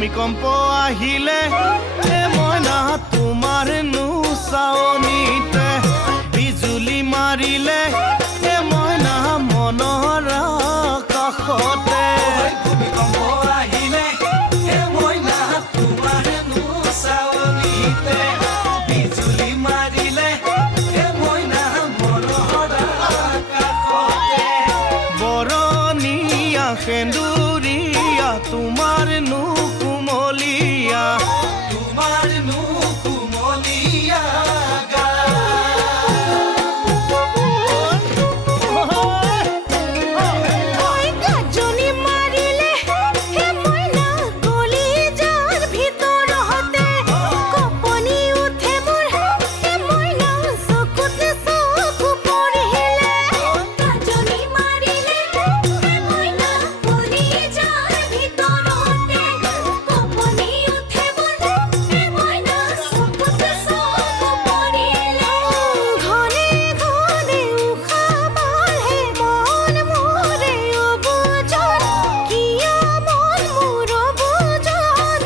ভূমিকম্প আহিলে মইনা তোমাৰ নুচাৱনিতে বিজুলী মাৰিলে মইনা মনৰ কাষতে ভূমিকম্প আহিলে মইনা তোমাৰ নুচাৱনিতে বিজুলী মাৰিলে মইনা মনৰ কাষতে বৰণীয়া সেন্দুৰীয়া তোমাৰ তোমাৰ কুমলীয়া গাজনি মাৰিলে মইনা গলি যাৰ ভিতৰতে কপনি উঠে মোৰ মইনা চকুতে চকু পৰিলে গাজনি মাৰিলে মইনা গলি যাৰ ভিতৰতে কপনি উঠে মোৰ মইনা চকুতে চকু পৰিলে ঘনে ঘনে উশাহ মাৰে মন মোৰে অবুজন কিয় মন মোৰ অবুজন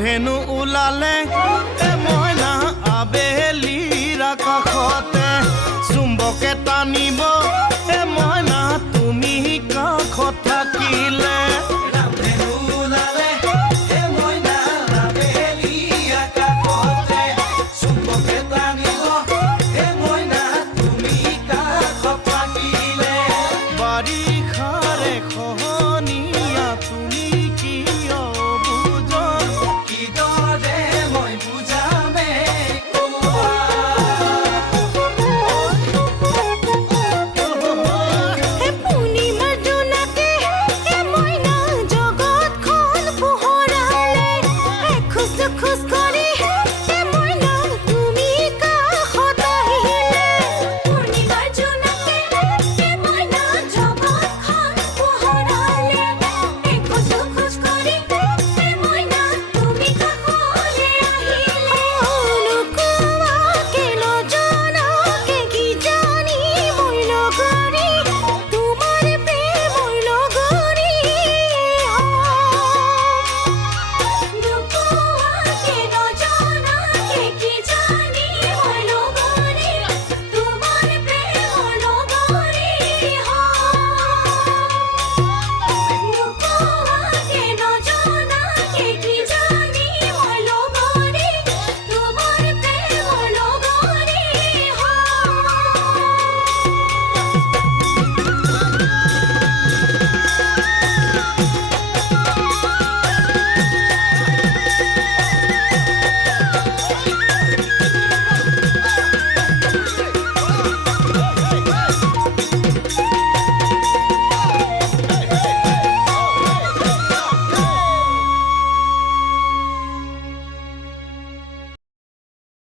ধেনু ওলালে মইনা আবেলিৰ কাষতে চুম্বকে টানিব